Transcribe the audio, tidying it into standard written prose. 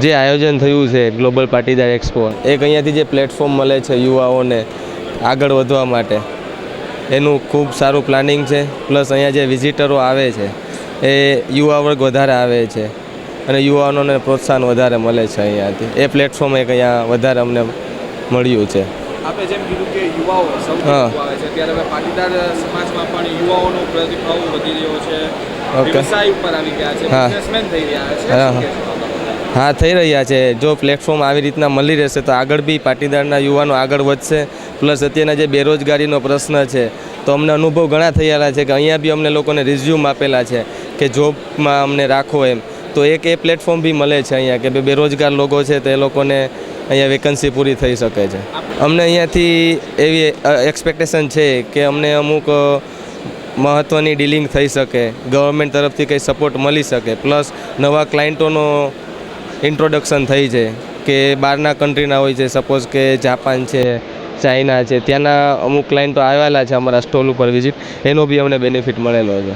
જે આયોજન થયું છે ગ્લોબલ પાટીદાર એક્સપો, એક અહીંયાથી જે પ્લેટફોર્મ મળે છે યુવાઓને આગળ વધવા માટે, એનું ખૂબ સારું પ્લાનિંગ છે. પ્લસ અહીંયા જે વિઝિટરો આવે છે એ યુવા વર્ગ વધારે આવે છે અને યુવાનોને પ્રોત્સાહન વધારે મળે છે અહીંયાથી. એ પ્લેટફોર્મ એક અહીંયા વધારે અમને મળ્યું છે. આપણે જેમ કીધું કે યુવાઓ સૌથી આવે છે, ત્યારે હવે પાટીદાર સમાજમાં પણ યુવાઓનો પ્રતિભાવ વધી રહ્યો છે, વ્યવસાય ઉપર આવી ગયા છે, બિઝનેસમેન થઈ રહ્યા છે. હા, થઈ રહ્યા છે. જો પ્લેટફોર્મ આવી રીતના મળી રહેશે તો આગળ બી પાટીદારના યુવાનો આગળ વધશે. પ્લસ અત્યારના જે બેરોજગારીનો પ્રશ્ન છે તો અમને અનુભવ ઘણા થયેલા છે કે અહીંયા બી અમને લોકોને રિઝ્યુમ આપેલા છે કે જોબમાં અમને રાખો એમ. તો એક એ પ્લેટફોર્મ બી મળે છે અહીંયા કે બેરોજગાર લોકો છે તો એ લોકોને અહીંયા વેકન્સી પૂરી થઈ શકે છે. અમને અહીંયાથી એવી એક્સપેક્ટેશન છે કે અમને અમુક મહત્ત્વની ડીલિંગ થઈ શકે, ગવર્મેન્ટ તરફથી કંઈ સપોર્ટ મળી શકે, પ્લસ નવા ક્લાયન્ટોનો ઇન્ટ્રોડક્શન થઈ છે કે બહારના કન્ટ્રીના હોય છે, સપોઝ કે જાપાન છે, ચાઇના છે, ત્યાંના અમુક ક્લાયન્ટો આવેલા છે અમારા સ્ટોલ ઉપર વિઝિટ, એનો બી અમને બેનિફિટ મળેલો છે.